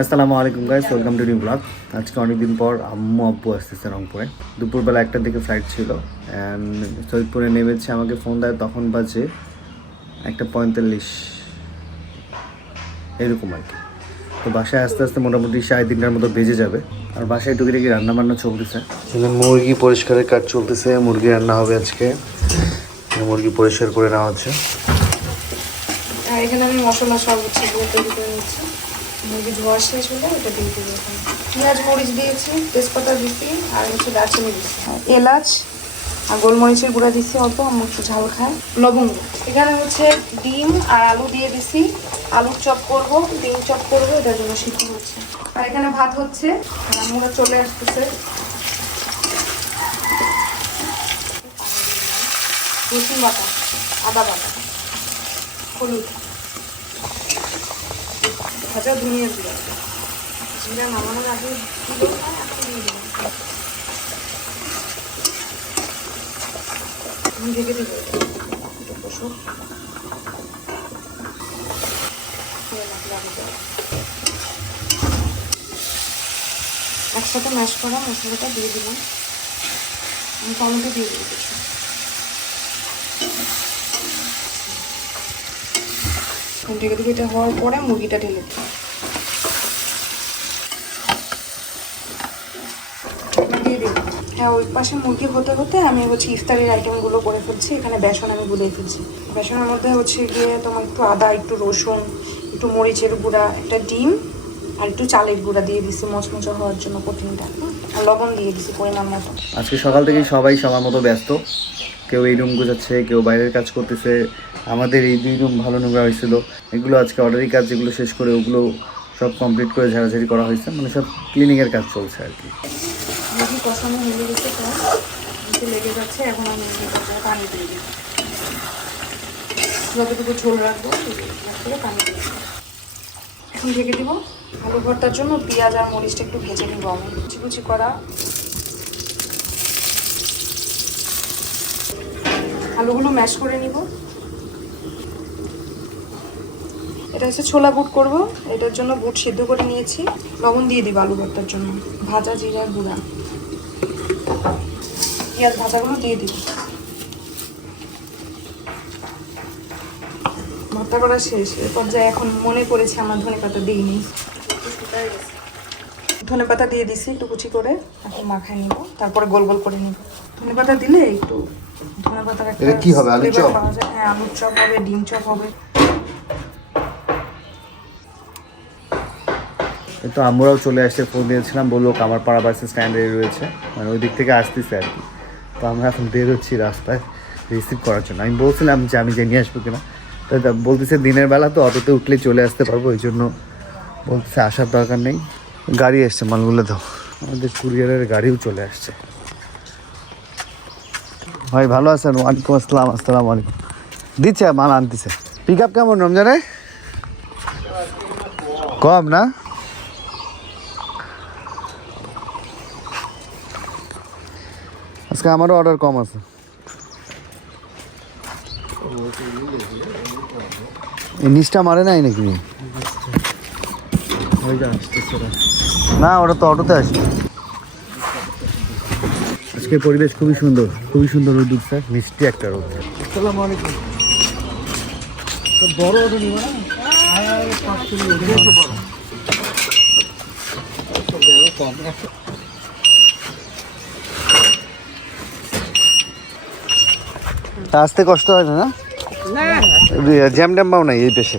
আসসালামু আলাইকুম guys welcome to new blog আজকে অনেকদিন পর আম্মু আব্বু আসতেছে রংপুরে। দুপুরবেলা একটার দিকে ফ্লাইট ছিল অ্যান্ড সৈয়দপুরে নেমেছে আমাকে ফোন দেয় তখন বাজে একটা পঁয়তাল্লিশ। এরকম আর কি। তো বাসায় আস্তে আস্তে মোটামুটি সাড়ে তিনটার মতো বেজে যাবে। আর বাসায় টুকিটাকি রান্না বান্না চলতেছে। মুরগি পরিষ্কারের কাজ চলতেছে মুরগি রান্না হবে আজকে। মুরগি পরিষ্কার করে নেওয়া হচ্ছে। এখানে আমি মশলা সব হচ্ছে মুরগি ধোয়া শেষ হলে এটা দিয়ে দেবো পেঁয়াজ, মরিচ দিয়েছি, তেজপাতা দিচ্ছি আর হচ্ছে দারচিনি দিচ্ছি এলাচ আর গোলমরিচের গুঁড়া দিচ্ছি অল্প আমার একটু ঝাল খায়। লবঙ্গ। এখানে হচ্ছে ডিম আর আলু দিয়ে দিছি। আলুর চপ করব, ডিম চপ করব, এটার জন্য সিদ্ধ হচ্ছে। আর এখানে ভাত হচ্ছে, আর আমরা চলে আসতেছে। রসুন বাটা, আদা বাটা, হলুদ। ভাজা ধনিয়া জিরা জিরা নামানোর আগে ঢেকে দিব। বসো। একসাথে ম্যাশ করা মশলাটা দিয়ে দিলাম। আমি টমেটো দিয়ে দিই কিছু। এখন ঢেকে দিকে এটা হওয়ার পরে মুরগিটা ঢেলে দিই হ্যাঁ ওই পাশে মুরগি হতে হতে আমি হচ্ছে ইফতারির আইটেমগুলো করে ফেলছি, এখানে বেসন আমি গুলিয়ে ফেলছি। বেসনের মধ্যে হচ্ছে গিয়ে তোমার একটু আদা, একটু রসুন, একটু মরিচের গুঁড়া, একটা ডিম আর একটু চালের গুঁড়া দিয়ে দিছি মচমচা হওয়ার জন্য প্রোটিনটা। আর লবণ দিয়ে দিছি পরিমাণ মতো। আজকে সকাল থেকেই সবাই সবার মতো ব্যস্ত। কেউ এই রুম গুজাচ্ছে কেউ বাইরের কাজ করতেছে আমাদের এই দুই রুম ভালো নোংরা হয়েছিল। এগুলো আজকে অর্ডারি কাজ, যেগুলো শেষ করে ওগুলো সব কমপ্লিট করে ঝাড়াঝাড়ি করা হয়েছে। মানে সব ক্লিনিংয়ের কাজ চলছে আর কি। লেগে যাচ্ছে, এখন যতটুকু রাখব পানি এখন ঢেকে আলু জন্য। পেঁয়াজ আর মরিচটা একটু ভেজে কুচি কুচি করা। আলুগুলো ম্যাশ করে নিব। এটা হচ্ছে ছোলা বুট করব। এটার জন্য বুট সিদ্ধ করে নিয়েছি। লবণ দিয়ে দিব আলু ভর্তার জন্য। ভাজা জিরার গুঁড়া। পেঁয়াজ ভাজাগুলো দিয়ে দিব। ভর্তা করা শেষ। এর পর্যায়ে এখন মনে করেছি আমার ধনে পাতা দিইনি। ধনে পাতা দিয়ে দিছি একটু কুচি করে। এখন মাখায় নিব। তারপরে গোল গোল করে নিব। ধনে পাতা দিলে একটু ধনে পাতার একটা কি হবে, flavor চপ? পাওয়া যায়। হ্যাঁ আলুর চপ হবে ডিম চপ হবে। তো আমরাও চলে আসছে ফোন দিয়েছিলাম বলল আমার কামারপাড়া বাস স্ট্যান্ডে রয়েছে। মানে ওই দিক থেকে আসতেছে আর কি। তো আমরা এখন বের হচ্ছি রাস্তায় রিসিভ করার জন্য। আমি বলছিলাম যে আমি যে নিয়ে আসব কিনা। তো তা বলতেছে দিনের বেলা তো অটোতে উঠলে চলে আসতে পারব ওই জন্য বলতেছে আসার দরকার নেই। গাড়ি এসছে মালগুলো তো আমাদের কুরিয়ারের গাড়িও চলে আসছে। ভাই ভালো আছেন? ওয়ালাইকুম আসসালাম আসসালাম আলাইকুম। দিচ্ছে মাল আনতেছে। পিক আপ কেমন রমজানে? কম না? আজকে আমারও অর্ডার কম আছে। এই নিচটা মারে নাই নাকি? না ওটা তো অটোতে আসবে। আজকে পরিবেশ খুবই সুন্দর খুবই সুন্দর রোদ উঠছে মিষ্টি একটা রোদ। বড় অটো নিব না? তা আসতে কষ্ট হয় না না? জ্যাম ট্যাম পাও নাই এই পেশে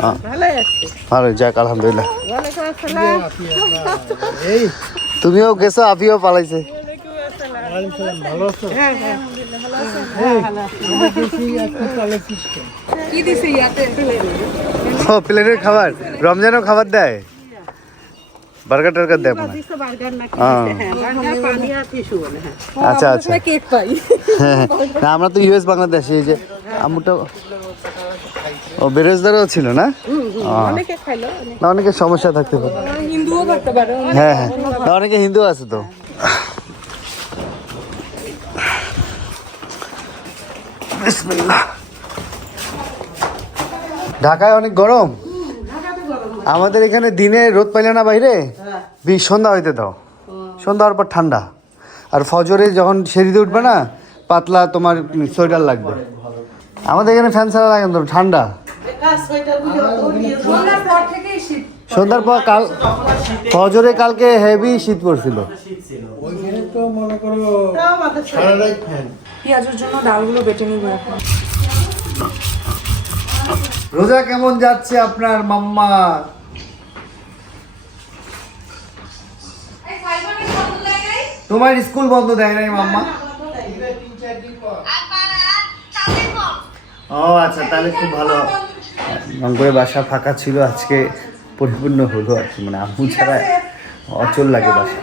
হ্যাঁ ভালো যাক আলহামদুলিল্লাহ। তুমিও গেছো আপিও পালাইছে। কি ও প্লেটের খাবার। রমজানও খাবার দেয়? বার্গার টার্গার দেয় মনে হ্যাঁ আচ্ছা আচ্ছা। কেক পাই। হ্যাঁ না আমরা তো ইউএস বাংলাদেশ এই যে আমুটা ও বেরোজগারও ছিল না? না অনেকে সমস্যা থাকতে পারে। হিন্দুও থাকতে পারে হ্যাঁ হ্যাঁ। না অনেকে হিন্দু আছে তো। ঢাকায় অনেক গরম। আমাদের এখানে দিনে রোদ পাইলে না বাইরে? বি সন্ধ্যা হইতে দাও। সন্ধ্যা হওয়ার পর ঠান্ডা। আর ফজরে যখন সেরিতে উঠবে না পাতলা তোমার সোয়েটার লাগবে। আমাদের এখানে ফ্যান ছাড়া লাগে তো, ঠান্ডা। সন্ধ্যার পর কাল ফজরে কালকে হেভি শীত পড়ছিল। ওইখানে তো মনে করো সারাটাই ফ্যান। পেঁয়াজের জন্য ডালগুলো বেটে নিব এখন। রোজা কেমন যাচ্ছে আপনার মাম্মা? তোমার স্কুল বন্ধ দেয় নাই মাম্মা? ও আচ্ছা তাহলে খুব ভালো রংপুরে বাসা ফাঁকা ছিল আজকে পরিপূর্ণ হলো আর কি মানে আম্মু ছাড়া অচল লাগে বাসা।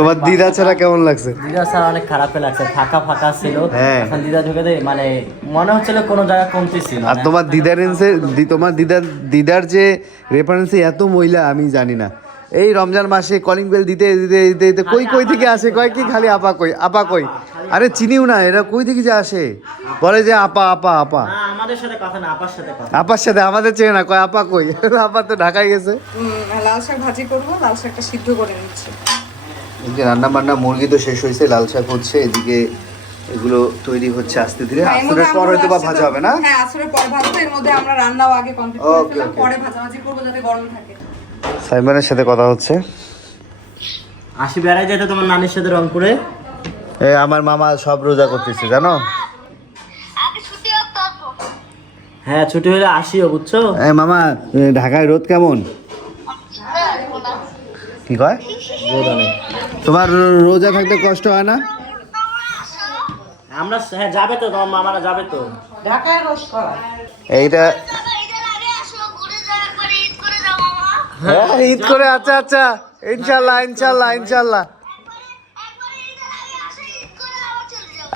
তোমার দিদা ছাড়া কেমন লাগছে? দিদা ছাড়া অনেক খারাপই লাগছে ফাঁকা ফাঁকা ছিল। হ্যাঁ। এখন দিদা ঢুকে দেয় মানে মনে হচ্ছিল কোনো জায়গা কমতি ছিল আর তোমার দিদারেন্সে তোমার দিদার দিদার যে রেফারেন্সে এত মহিলা আমি জানি না। এই রমজান মাসে কলিং বেল দিতে দিতে দিতে দিতে কই কই থেকে আসে? কয় কি খালি আপা কই আপা কই? আরে চিনিও না এরা কই থেকে যে আসে? বলে যে আপা আপা আপা। আমাদের সাথে কথা না আপার সাথে কথা। আপার সাথে আমাদের চেয়ে না কয় আপা কই? আপা তো ঢাকায় গেছে। লাল শাক ভাজি করব লাল শাকটা সিদ্ধ করে নিচ্ছি। এদিকে রান্না বান্না মুরগি তো শেষ হয়েছে লাল শাক হচ্ছে এদিকে এগুলো তৈরি হচ্ছে আস্তে ধীরে। হ্যাঁ, আসরের পর হয়তো বা ভাজা হবে না? হ্যাঁ আসরের পর ভাজবো এর মধ্যে আমরা রান্নাও আগে কমপ্লিট করে ফেললাম. পরে ভাজাভাজি করব যাতে গরম থাকে। সাইমনের সাথে কথা হচ্ছে। আসি বেড়াই যেত তোমার নানির সাথে রংপুরে। এ আমার মামা সব রোজা করতেছে জানো? হ্যাঁ ছুটি হলে আসিও বুঝছ? এ মামা ঢাকায় রোদ কেমন? কি কয়? রোদ তোমার রোজা থাকতে কষ্ট হয় না? আমরা হ্যাঁ যাবে তো তোমার মামারা যাবে তো। এইটা হ্যাঁ ঈদ করে আচ্ছা আচ্ছা ইনশাল্লাহ ইনশাল্লাহ ইনশাল্লাহ।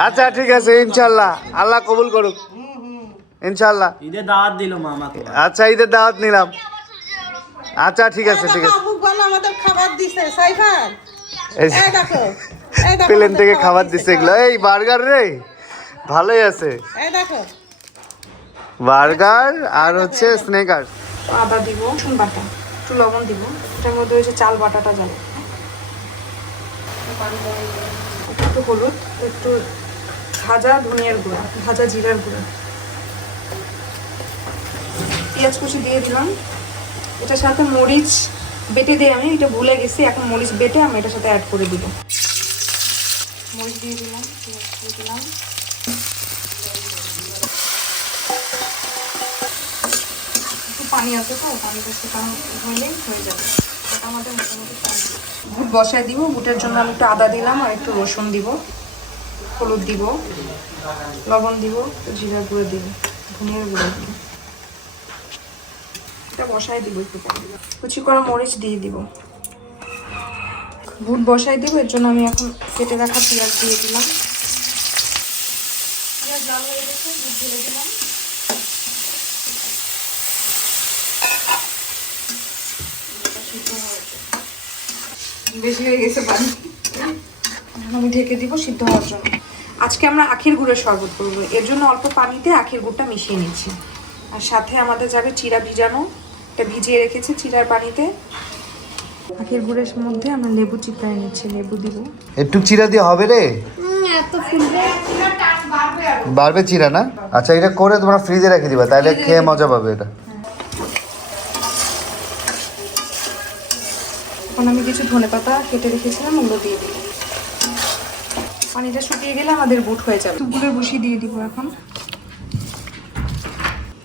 আচ্ছা ঠিক আছে ইনশাল্লাহ আল্লাহ কবুল করুক ইনশাল্লাহ। ঈদের দাওয়াত দিল মামা আচ্ছা ঈদের দাওয়াত নিলাম। আচ্ছা ঠিক আছে ঠিক আছে। আমাদের খাবার দিছে সাইফান। এই এই দেখো প্লেন থেকে খাবার দিচ্ছে এগুলো। এই বার্গার রে ভালোই আছে। এই দেখো। বার্গার আর হচ্ছে স্নেকার আদা দিব রসুন বাটা একটু লবণ দিব। এটার মধ্যে ওই যে চাল বাটাটা যাবে। একটু হলুদ, একটু ভাজা ধনিয়ার গুঁড়া, ভাজা জিরার গুঁড়া। পেঁয়াজ কুচি দিয়ে দিলাম। এটার সাথে মরিচ বেটে দিয়ে আমি, এটা ভুলে গেছি, এখন মরিচ বেটে আমি এটার সাথে অ্যাড করে দিব। মরিচ দিয়ে দিলাম, পেঁয়াজ দিয়ে দিলাম। পানি আছে তো পানিটা শুকানো হলেই হয়ে যাবে। ওটা আমাদের মোটামুটি বুট বসায় দিব বুটের জন্য আমি একটু আদা দিলাম আর একটু রসুন দিব হলুদ দিব লবণ দিব জিরা গুঁড়ো দিব ধনিয়ার গুঁড়ো দিব। এটা বসায় দিব একটু কুচি করা মরিচ দিয়ে দিব। বুট বসাই দিব এর জন্য আমি এখন কেটে রাখা পেঁয়াজ দিয়ে দিলাম। পেঁয়াজ লাল হয়ে গেছে বুট ঢেলে দিলাম। বেশি হয়ে গেছে পানি। আমি ঢেকে দিব সিদ্ধ হওয়ার জন্য। আজকে আমরা আখের গুড়ের শরবত করব। এর জন্য অল্প পানিতে আখের গুড়টা মিশিয়ে নিচ্ছি। আর সাথে আমাদের যাবে চিরা ভিজানো। এটা ভিজিয়ে রেখেছি চিরার পানিতে। আখের গুড়ের মধ্যে আমরা লেবু চিপড়ায় নিচ্ছি লেবু দিব। একটু চিরা দিয়ে হবে রে? বাড়বে চিরা না? আচ্ছা এটা করে তোমরা ফ্রিজে রেখে দিবা তাহলে খেয়ে মজা পাবে এটা। এখন আমি কিছু ধনে পাতা কেটে রেখেছিলাম, ওগুলো দিয়ে দিলাম পানিটা শুকিয়ে গেলে আমাদের বুট হয়ে যাবে। গুলের বসিয়ে দিয়ে দিব এখন।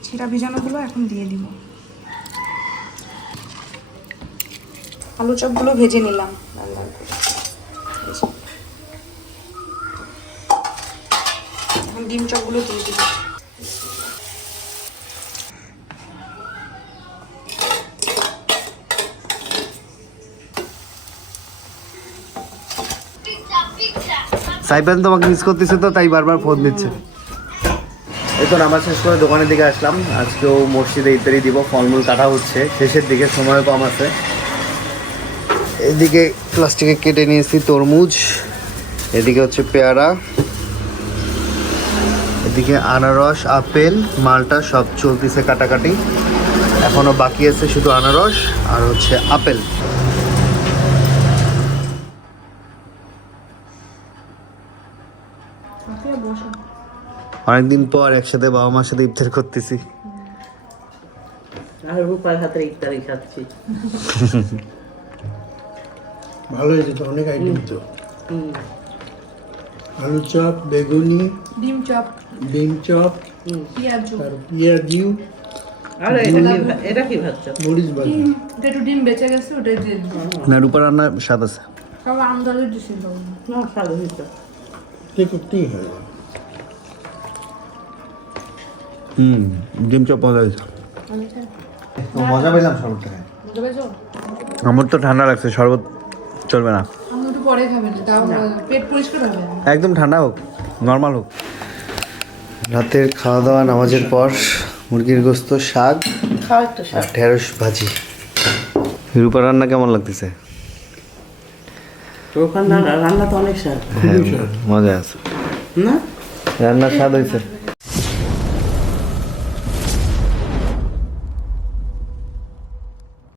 ছিটা ভিজানোগুলো এখন দিয়ে দিব। আলু চপগুলো ভেজে নিলাম। ডিম চপগুলো দিয়ে দিব। সাইবেন তোমাকে মিস করতেছে তো, তাই বারবার ফোন দিচ্ছে। এই তো নামাজ শেষ করে দোকানের দিকে আসলাম। আজকেও মসজিদে ইত্যাদি দিব, ফলমূল কাটা হচ্ছে। শেষের দিকে সময় কম আছে। এদিকে প্লাস্টিকে কেটে নিয়েছি তরমুজ, এদিকে হচ্ছে পেয়ারা, এদিকে আনারস, আপেল, মালটা সব চলতেছে কাটাকাটি। এখনও বাকি আছে শুধু আনারস আর হচ্ছে আপেল। অনেকদিন পর একসাথে বাবা মার সাথে ইফতার করতেছি। আর রূপার হাতে ইফতারি খাচ্ছি। ভালো হয়েছে তো অনেক আইটেম তো। আলু চপ বেগুনি ডিম চপ। ডিম চপ পেঁয়াজ। আর পেঁয়াজিউ আর এটা কি ভা- এটা মরিচ ভাজি। এটা একটু ডিম বেঁচে গেছে ওটাই দিয়ে না রূপা রান্নার স্বাদ আছে। সব আমদানি দিছিল না ভালো হয়েছে। তে করতেই হয়। হুম ডিম চপ মজা হয়েছে। মজা পেলাম পেরেছ আমার তো ঠান্ডা লাগছে শরবত চলবে না। আমি একটু পরে খাবেন তাও পেট পরিষ্কার হবে। একদম ঠান্ডা হোক নর্মাল হোক। রাতের খাওয়া দাওয়া নামাজের পর মুরগির গোস্ত শাক আর ঢেঁড়স ভাজি। রূপা রান্না কেমন লাগতেছে? রান্না রান্না তো অনেক স্বাদ। হ্যাঁ মজা আছে। না? রান্নার স্বাদ হয়েছে।